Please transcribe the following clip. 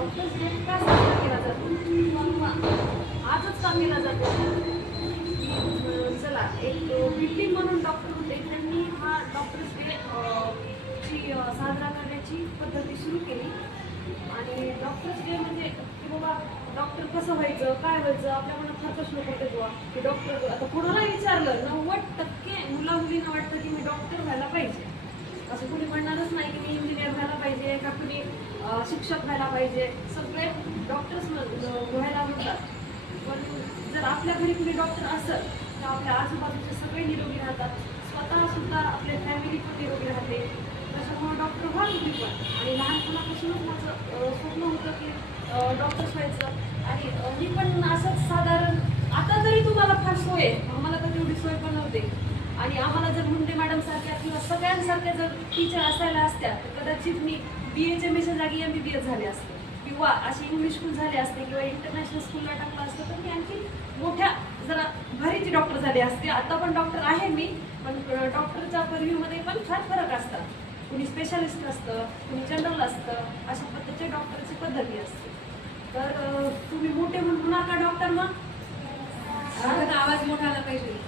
doctors day का साजरा केला जातो किंवा आजच का केला जातो चला एक बिल्डिंग म्हणून डॉक्टर होते त्यांनी हा डॉक्टर्स डे ची साजरा करण्याची पद्धती सुरू केली आणि डॉक्टर्स डे म्हणजे की बाबा डॉक्टर कसं व्हायचं काय व्हायचं आपल्याकडून फार प्रश्न पडते बुवा की डॉक्टर आता कोणाला विचारलं 90% मुला मुलींना वाटतं की मी डॉक्टर व्हायला पाहिजे असं कुणी म्हणणारच नाही की मी इंजिनियर व्हायला पाहिजे का कुणी शिक्षक व्हायला पाहिजे सगळे डॉक्टर्स व्हायला म्हणतात पण जर आपल्या घरी कुणी डॉक्टर असेल तर आपल्या आजूबाजूचे सगळे निरोगी राहतात स्वतः सुद्धा आपल्या फॅमिली पण निरोगी राहते त्याच्यामुळे डॉक्टर व्हाल मी पण आणि लहानपणापासूनच माझं स्वप्न होतं की डॉक्टर्स व्हायचं आणि मी पण असंच साधारण आता तरी तुम्हाला फार सोय आहे आम्हाला तर तेवढी सोय पण नव्हते आणि आम्हाला जर मुंडे मॅडम सारख्या किंवा सगळ्यांसारख्या जर टीचर असायला असत्या तर कदाचित मी BHMSच्या जागी MBBS झाले असते किंवा असे इंग्लिश स्कूल झाले असते किंवा इंटरनॅशनल स्कूलला टाकलं असतं तर मी आणखी मोठ्या जरा भारीचे डॉक्टर झाले असते आता पण डॉक्टर आहे मी पण डॉक्टरच्या परिव्ह्यूमध्ये पण फार फरक असतात कुणी स्पेशालिस्ट असतं कुणी जनरल असतं अशा पद्धतीच्या डॉक्टरची पद्धती असते तर तुम्ही मोठे म्हणून नका डॉक्टर मग आवाज मोठा आला पाहिजे